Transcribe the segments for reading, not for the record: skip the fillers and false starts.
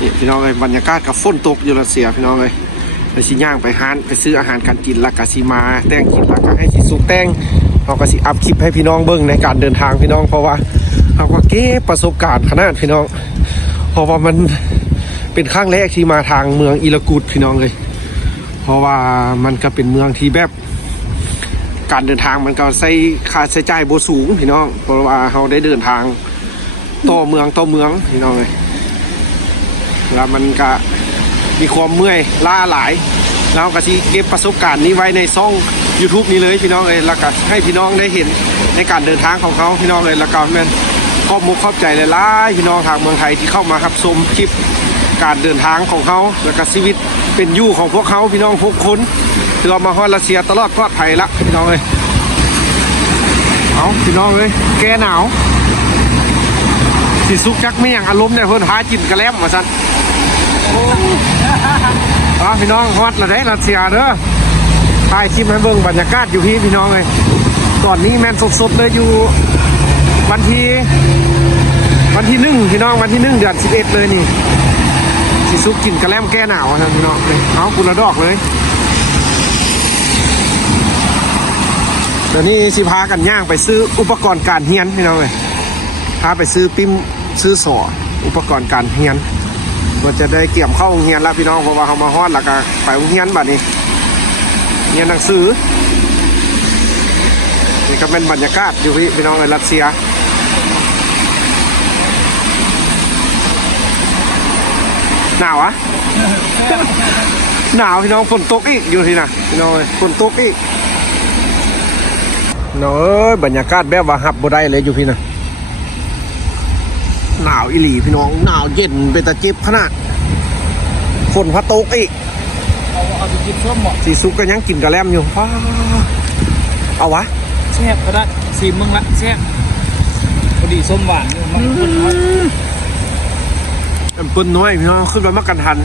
นี่พี่น้องเลยบรรยากาศกับฝนตกอยู่รัสเซียพี่น้องเลยไปสิย่างไปห้านไปซื้ออาหารการกินแล้วก็สิมาแต่งกินแล้วก็ให้สิสุกแต่งเราก็สิอัพคลิปให้พี่น้องเบิ่งในการเดินทางพี่น้องเพราะว่าเราก็เก็บประสบการณ์ขนาดพี่น้องเพราะว่ามันเป็นครั้งแรกที่มาทางเมืองอิลกุดพี่น้องเลยเพราะว่ามันก็เป็นเมืองที่แบบการเดินทางมันก็ใช้ค่าใช้จ่ายบ่สูงพี่น้องเพราะว่าเราได้เดินทางต่อเมืองพี่น้องเลยแล้วมันก็มีความเมื่อยล้าหลายแล้วก็ที่เก็บประสบการณ์นี้ไว้ในช่อง YouTube นี้เลยพี่น้องเลยแล้วก็ให้พี่น้องได้เห็นในการเดินทางของเขาพี่น้องเลยแล้วก็แม่นขอบมุกขอบใจหลายๆพี่น้องทางเมืองไทยที่เข้ามารับชมคลิปการเดินทางของเขาแล้วก็ชีวิตเป็นอยู่ของพวกเขาพี่น้องพวกคุณถือว่ามาฮอดรัสเซียตลอดปลอดภัยละพี่น้องเลยเอาพี่น้องเลยแกหนาวสิซุกจักไม่อย่างอารมณ์เนี่ยเพิ่นหาจินกระแลมมาสั่นพี่น้องฮอตละได้รัสเซียเด้อถ่ายคลิปให้เบิ่งบรรยากาศอยู่พี่น้องเลยตอนนี้แมนสดๆเลยอยู่วันที่1พี่น้องวันที่1 เดือน 11เลยนี่สิซุกกินกระแลมแก้หนาวนะพี่น้องเลยเอากุละดอกเลยเดี๋ยวนี้สิพากันย่างไปซื้ออุปกรณ์การเรียนพี่น้องเลยพาไปซื้อปิ้มซื้อสออุปกรณ์การเรียนมันจะได้เกี่ยมเข้าโรงเรียนแล้วพี่น้องเพราะว่าเขามาฮอดแล้วก็ไปโรงเรียนบัดนี้เรียนหนังสือนี่ก็เป็นบรรยากาศอยู่พี่น้องในรัสเซียหนาวอะหนาวพี่น้องฝนตกอีกอยู่ที่น่ะพี่น้องฝนตกอีกน้อยบรรยากาศแบบว่าหับบ่ได้เลยอยู่พี่น่ะหนาวอีหลีพี่น้องหนาวเย็นเป็นตะจิบขนาดฝนพัดตกอีกเอาไปกินส้มหมดสีซุกก็ยังกินกระแลมอยู่เอาวะแซ่บก็ได้ซีมึงละแซ่บพอดีส้มหวานมันปืนน้อยพี่น้องขึ้นไปมักกันทัน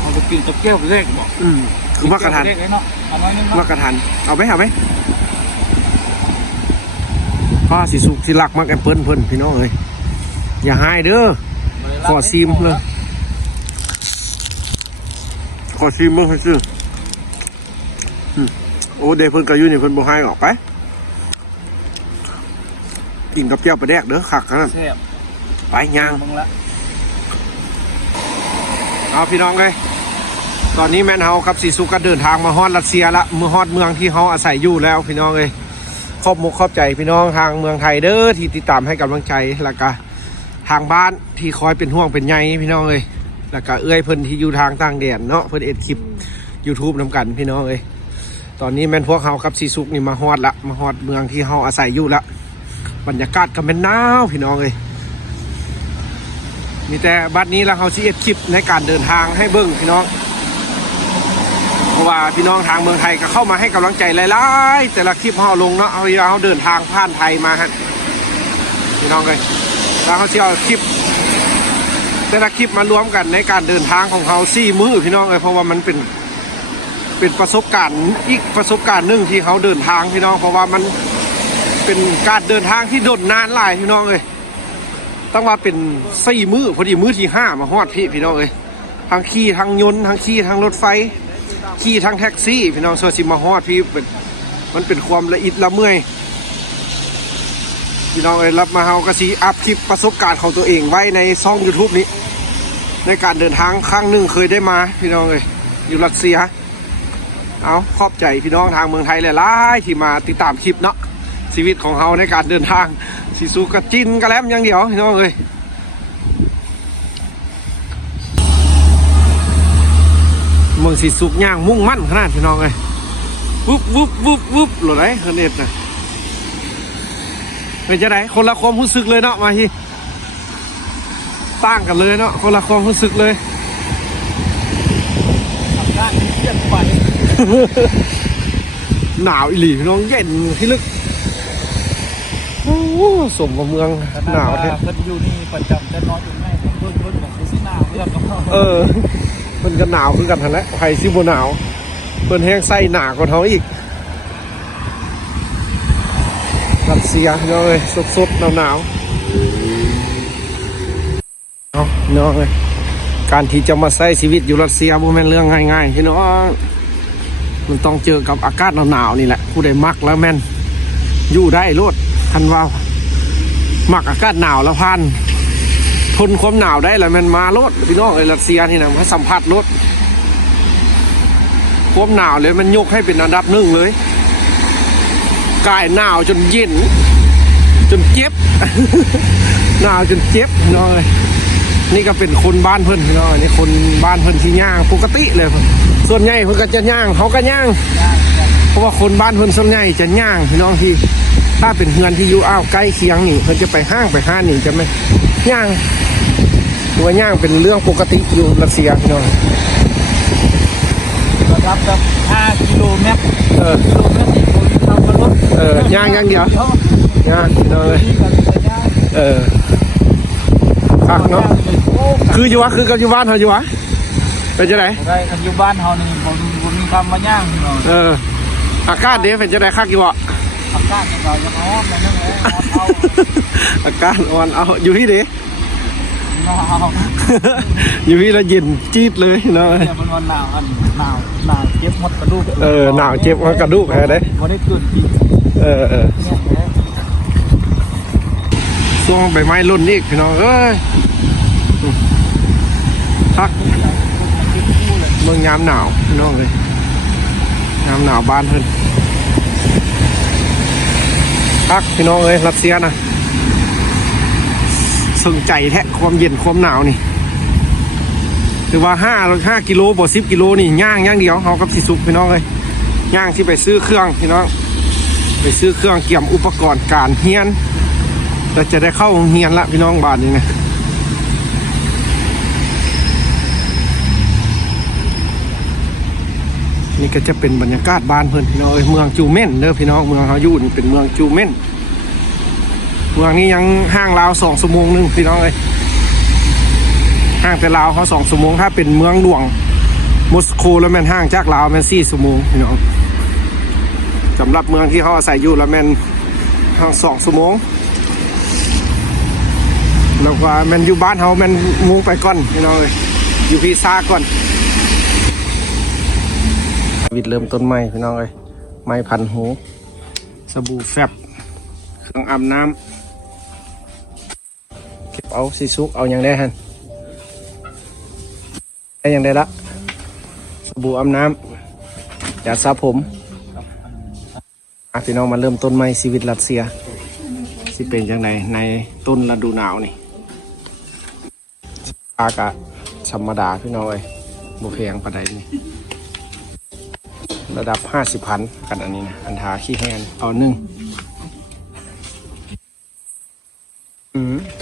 เอาไปกินกับแก้วแรกบอกคือมักกันทันมักกันทันเอาไหมพ่อสีสุกที่รักมักแอปเปิ้ลเพิ่นพี่น้องเลยอย่าให้เด้อขอซีมเลยขอซีมมึงให้ซื้อโอ้เดเพิ่นก็อยู่นี่เพิ่นบ่ให้ออกไปกินกับแก้วปลาแดกเด้อคักขนาดไปย่างเอาพี่น้องเลยตอนนี้แมนเฮาครับสีสุกก็เดินทางมาฮอดรัสเซียละเมื่อฮอดเมืองที่เฮาอาศัยอยู่แล้วพี่น้องเลยขอบมุกขอบใจพี่น้องทางเมืองไทยเด้อที่ติดตามให้กำลังใจแล้วก็ทางบ้านที่คอยเป็นห่วงเป็นใยพี่น้องเลยแล้วก็เอื้อยเพิ่นที่อยู่ทางต่างแดนเนาะเพิ่นเอ็ดคลิป YouTube นำกันพี่น้องเลยตอนนี้แมนพวกเฮาครับสีสุกนี่มาฮอดละมาฮอดเมืองที่เฮาอาศัยอยู่ละบรรยากาศก็เป็นหนาวพี่น้องเลยมีแต่บัดนี้เราเขาสิเอ็ดคลิปในการเดินทางให้เบิ้งพี่น้องเพราะว่าพี่น้องทางเมืองไทยก็เข้ามาให้กำลังใจหลายๆแต่ละคลิปเขาลงเนาะเอาเดินทางผ่านไทยมาฮะพี่น้องเลยแล้วเขาจะเอาคลิปแต่ละคลิปมารวมกันในการเดินทางของเขา4 มื้อพี่น้องเลยเพราะว่ามันเป็นประสบการณ์อีกประสบการณ์หนึ่งที่เขาเดินทางพี่น้องเพราะว่ามันเป็นการเดินทางที่โดดนานหลายพี่น้องเลยต้องว่าเป็น4 มื้อพอดีมื้อที่5มาฮอดพี่น้องเลยทั้งขี่ทั้งยนต์ทั้งขี่ทั้งรถไฟขี่ทั้งแท็กซี่พี่น้องโซซิมาฮอดพี่มันเป็นความละเอียดละเมื่อยพี่น้องเลยรับมาเฮาก็สิอัพคลิปประสบการณ์ของตัวเองไว้ในช่อง YouTube นี้ในการเดินทางครั้งหนึ่งเคยได้มาพี่น้องเลยอยู่รัสเซียเอาขอบใจพี่น้องทางเมืองไทยหลายๆที่มาติดตามคลิปเนาะชีวิตของเฮาในการเดินทางสีสุกจินกระแลมอย่างเดียวพี่น้องเลยเมืองสีสุกย่างมุ่งมั่นขนาดพี่น้องเลยวุบหลุดเลยเน็ตนะเป็นจะไหนคนละความรู้สึกเลยเนาะมาที่ต่างกันเลยเนาะคนละความรู้สึกเลยหนาวอีหลีพี่น้องเย็นที่ลึกโอ้สมกับเมืองหนาวแท้เพิ่นอยู่นี่ประจำจะนอนอยู่ไหนเพิ่นบอกสิหนาวเรื่องกับมันก็หนาวคือกันทันแล้วไผ่ซิโบหนาวเพิ่นแห้งไส้หนากว่าเขาอีกรัสเซียเลยสดๆหนาวเอาน้องเลย การที่จะมาใช้ชีวิตอยู่รัสเซียบ่แม่นเรื่องง่ายๆพี่น้องมันต้องเจอกับอากาศหนาวๆนี่แหละผู้ใดมักแล้วแม่นอยู่ได้โลดคันว่ามักอากาศหนาวแล้วพันทนความหนาวได้แล้วแม่นมาโลดพี่น้องรัสเซียนี่นะมาสัมผัสโลดความหนาวเลยมันยกให้เป็นอันดับหนึ่งเลยกายหนาวจนเย็นจนเจ็บ หนาวจนเจ็บพี่น้องเลยนี่ก็เป็นคนบ้านเพิ่นพี่น้องนี่คนบ้านเพิ่นที่ย่างปกติเลยส่วนใหญ่เพิ่นก็จะย่างเขาก็ย่างเพราะว่าคนบ้านเพิ่นส่วนใหญ่จะย่างพี่น้องที่ถ้าเป็นเฮือนที่อยู่อ้าวใกล้เคียงนี่เพิ่นจะไปห้างไปห้านนี่จะไม่ย่างตัวย่างเป็นเรื่องปกติอยู่รัสเซียพี่น้องระดับแบบ5 กิโลเมตรกิโลเมตรนี่คนทำกันรถย่างอย่างเดียวย่างพี่น้องเลยคักเนาะคืออยู่วะคือกับอยู่บ้านเขาอยู่วะเป็นจะไหนได้กับอยู่บ้านเขานี่ผมมีคำมาย่างเนาะอากาศเดี๋ยวเป็นจะไหนคักอยู่วะอากาศเราจะร้อนนั่นแหละเอาอากาศอ่อนเอาอยู่ที่ดิอยู่ที่ละเย็นจี๊ดเลยเนาะมันวันหนาวเจ็บหมดกระดูกหนาวเจ็บหมดกระดูกแค่ไหนไม่ได้เกินจริงช่วงใบไม้ร่นนี่พี่น้องเอ้ยพักเมืองยามหนาวพี่น้องเลยยามหนาวบ้านเพิ่นพักพี่น้องเอ้ยรัสเซียนะสนใจแท้ความเย็นความหนาวนี่ถือว่า5 กิโลบ่10 กิโลนี่ย่างอย่างเดียวเขากับสิสุกพี่น้องเลยย่างที่ไปซื้อเครื่องพี่น้องไปซื้อเครื่องเกี่ยมอุปกรณ์การเฮียนเราจะได้เข้าโรงเรียนละพี่น้องบ้านนี้นะนี่ก็จะเป็นบรรยากาศบ้านเพื่อนพี่น้องเมืองจูเม่นเด้อพี่น้องเมืองเขาอยู่นี่เป็นเมืองจูเม่นเมืองนี้ยังห่างลาว2 ชั่วโมงนึงพี่น้องเลยห่างแต่ลาวเขา2 ชั่วโมงถ้าเป็นเมืองหลวงมอสโกแล้วแม่นห่างจากลาวแม่น4 ชั่วโมงพี่น้องสำหรับเมืองที่เขาอาศัยอยู่แล้วแม่นห่าง2 ชั่วโมงแล้วก็มันอยู่บ้านเขามันมุงไปก่อนพี่น้องเลยอยู่พีซ่าก่อนวิดเริ่มต้นใหม่พี่น้องเลยไม้พันหูสบู่แฟบเครื่องอาบน้ำเก็บเอาซีซุกเอาอย่างได้ฮันได้อย่างได้ละสบู่อาบน้ำยาสระผมพี่น้องมาเริ่มต้นใหม่ชีวิตรัสเซียสิเป็นอย่างไรในต้นฤดูหนาวนี่อากาศธรรมดาพี่น้องเลยบุเพงปะไดนี่ระดับ50,000กันอันนี้นะอันทาขี้แห้งเอา1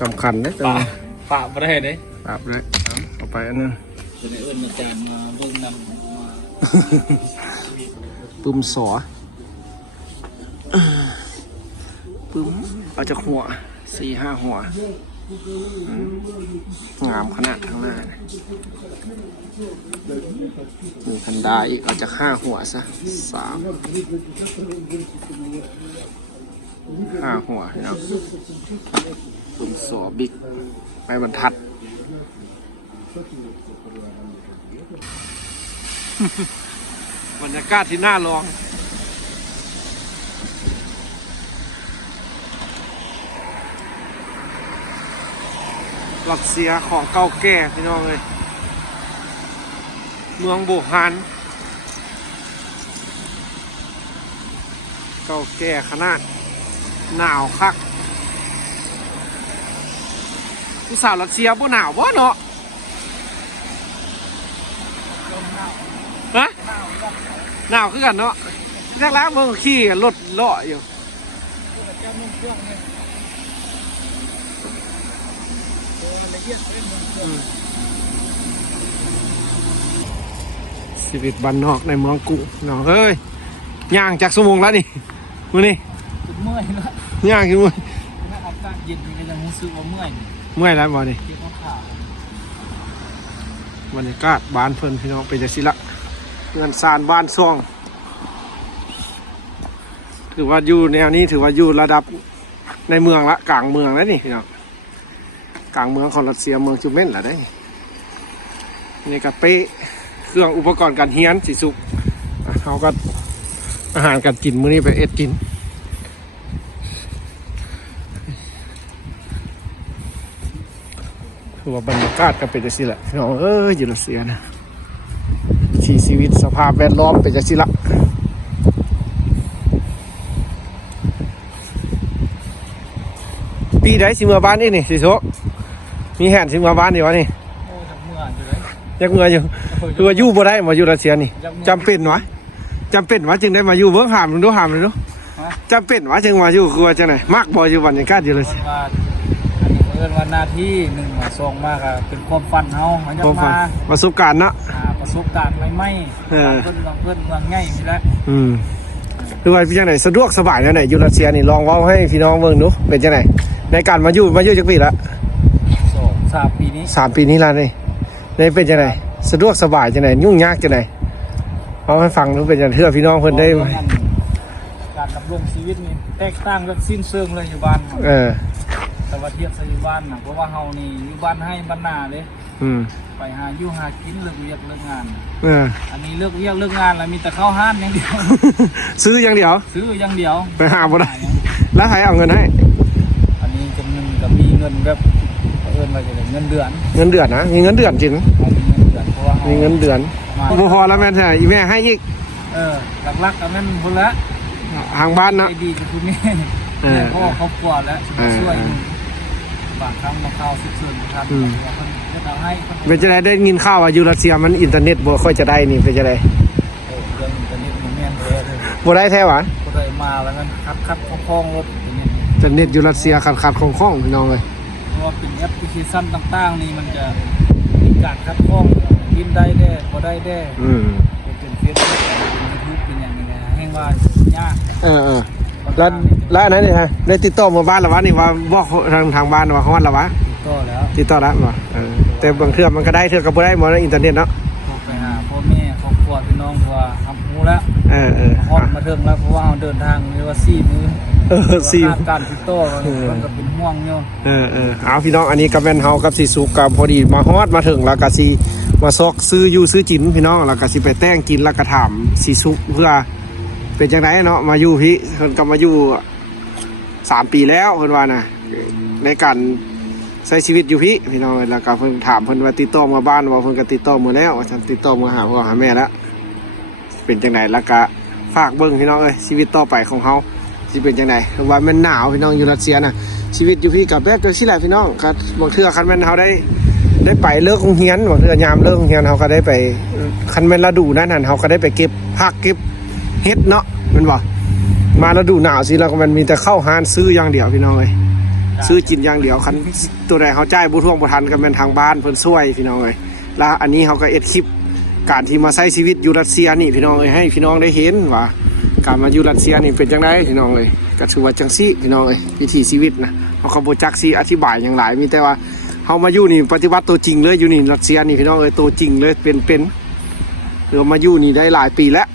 สำคัญนะตัวปะประเทศเลยปะเลยเอาไปอันนึงจะได้เอื้อนอาจารย์มาเบิ่งนำปุ่มสอปุ่มเอาจากหัว4-5 หัวงามขนาดข้างหน้ามีพันดาอีกเอาจาก5 หัวซะ5 หัวนะปุ่มสอบิ๊กไม้บรรทัดบรรยากาศที่น่าลองรัสเซียของเก่าแก่พี่น้องเลยเมืองโบฮานเก่าแก่ขนาดหนาวคักผู้สาวรัสเซียบ่หนาวบ่เนาะฮะหนาวคือกันเนาะแรกๆเมืองขี่รถเลาะอยู่ชีวิตบ้านนอกในเมืองกรุงเนาะเฮ้ยย่างจากชั่วโมงแล้วนี่มื้อนี้เมื่อยแล้วย่างกี่มื้ออากาศเย็นก็ยังรู้สึกว่าเมื่อยแล้วบ่นี่บรรยากาศบ้านเพิ่นพี่น้องเป็นจังซี่ละเงินซานบ้านช่วงถือว่าอยู่แนวนี้ถือว่าอยู่ระดับในเมืองละกลางเมืองแล้วนี่พี่น้องกลางเมืองของรัสเซียเมืองจูเม่นละได้ นี่ก็เป๊ะเครื่องอุปกรณ์การเฮียนสิสุกเขาก็อาหารการกินมื้อนี้ไปเอ็ดกินคือว่าบรรยากาศก็เป็นจังซี่แหละพี่น้องอยู่รัสเซียนะชีวิตสภาพแวดล้อมเป็นจังซี่ละปีใดสิมาบ้านนี่นี่สิโซมีแห่นสิมาบ้านนี่วะนี่ โอ้จักเมื่ออยู่เลย ยักเมื่ออยู่คือว่าอยู่บ่ได้มาอยู่รัสเซียนี่จำเป็นวะจำเป็นวะจึงได้มาอยู่เบิ่งหามดูหามเลยดูจำเป็นวะจึงมาอยู่คือว่าจังไหนมักบ่อยู่บรรยากาศอยู่รัสเซีย ว่าอันนี้เอิ้นว่าหน้าที่หนึ่งมาส่งมากอะเป็นความฝันเฮาเขาอยากมา ประสบการณ์เนาะ ประสบการณ์ใหม่ๆเพิ่นเมืองง่ายนี่แหละ คือว่าเป็นจังไหนสะดวกสบายแนวไหนอยู่รัสเซียนี่ลองเว้าให้พี่น้องเบิ่งดูเป็นจังไหนในการมาอยู่จักปีละ 3 ปีนี้ 3 ปีนี้แล้วนี่ในเป็นจังไหนสะดวกสบายจังไหนยุ่งยากจังไหนเอาให้ฟังดูเป็นจังเทื่อพี่น้องเพิ่นได้ การดำรงชีวิตนี่แตกต่างกันสิ้นเชิงเลยอยู่บ้านแต่ว่าเทียบกับอยู่บ้านนะเพราะว่าเฮานี่อยู่บ้านให้บ้านนาเลยไปหาอยู่หากินเลิกเรียกเลิกงานอันนี้เลิกเรียกเลิกงานแล้วมีแต่เข้าห้านอย่างเดียว ซื้ออย่างเดียว ซื้ออย่างเดียว ไปหาบ่ได้แล้วใครเอาเงินให้ อันนี้จำนวนก็มีเงินแบบเอิ้นว่าจะได้เงินเดือนนะมีเงินเดือนจริง มีเงินเดือนเพราะว่า มีเงินเดือนบ่พอแล้วแม่นแท้อีแม่ให้อีกหลักๆอันนั้นพุ่นละ ทางบ้านเนาะ ดีคือแม่เพราะว่าครอบครัวแล้วช่วยบางครั้งมาเข้าสุดเสื่อมทันเพิ่นจะทำให้เป็นจังได๋ได้ยินข่าวว่าอยู่รัสเซียมันอินเทอร์เน็ตบ่ค่อยจะได้นี่เป็นจังได๋เรื่องอินเทอร์เน็ตมันแม่นเลย บ่ได้แท้หวะบ่ได้มาแล้วมันคัดคล้องรถอย่างเงี้ย อินเทอร์เน็ตอยู่รัสเซียขัดๆคล่องๆพี่น้องเอ้ยเพราะว่าเป็นแอปพลิเคชันต่างๆนี่มันจะมีการคัดคล้องบินได้แน่บ่ได้แน่เป็นเฟซบุ๊กเป็น YouTube เป็นอย่างนี้แห่งว่ายากแล้วอันนั้นนี่ฮะได้ติดต่อหมู่บ้านแล้ววะนี่ว่าบอกทางบ้านว่าเขาว่าแล้ววะติดต่อแล้วบ่แต่บางเทื่อมันก็ได้เทื่อก็บ่ได้บ่ในอินเทอร์เน็ตเนาะไปหาพ่อแม่ครอบครัวพี่น้องว่าทำฮู้แล้วฮอดมาถึงแล้วเพราะว่าเราเดินทางนี่ว่า4 มื้อการติดต่อมันก็เป็นห่วงอยู่เอาพี่น้องอันนี้ก็แม่นเฮากับสิสุกกับพอดีมาฮอดมาถึงแล้วก็สิมาซอกซื้ออยู่ซื้อกินพี่น้องแล้วก็สิไปแต่งกินแล้วก็ถามสิสุเพื่อเป็นจังไดเนาะมาอยู่พี่เพิ่นก็มาอยู่3 ปีแล้วเพิ่นว่านะในการใช้ชีวิตอยู่พี่น้องแล้วก็เพิ่นถามเพิ่นว่าติดต่อมาบ้านว่าเพิ่นก็ติดต่อมาแล้วฉันติดต่อมาหาพ่อหาแม่แล้วเป็นจังไดแล้วก็ฝากเบิ่งพี่น้องเอ้ยชีวิตต่อไปของเฮาสิเป็นจังไดว่ามันหนาวพี่น้องอยู่รัสเซียน่ะชีวิตอยู่พี่กับแบบจังซี่แหละพี่น้องครับบางเทื่อคันแม่นเฮาได้ไปเลิกโรงเรียนบางเทื่อยามเลิกโรงเรียนเฮาก็ได้ไปคันแม่นฤดูนั้นเฮาก็ได้ไปเก็บผักเก็บเฮ็ดเนาะแม่นบ่มาฤดูหนาวสิแล้วก็มันมีแต่เข้าห้านซื้ออย่างเดียวพี่น้องเอ้ยซื้อกินอย่างเดียวคันตัวใดเฮาจ่ายบ่ท่วงบ่ทันก็แม่นทางบ้านเพิ่นช่วยพี่น้องเอ้ยแล้วอันนี้เฮาก็เอ็ดคลิปการที่มาใช้ชีวิตอยู่รัสเซียนี่พี่น้องเอ้ยให้พี่น้องได้เห็นว่าการมาอยู่รัสเซียนี่เป็นจังได๋พี่น้องเอ้ยก็ถือว่าจังซี่พี่น้องเอ้ยวิถีชีวิตนะเฮาก็บ่จักสิอธิบายหยังหลายมีแต่ว่าเฮามาอยู่นี่ปฏิบัติตัวจริงเลยอยู่นี่รัสเซียนี่พี่น้องเอ้ยตัวจริงเลยเป็นๆคือมาอยู่นี่ได้หลายปีแล้ว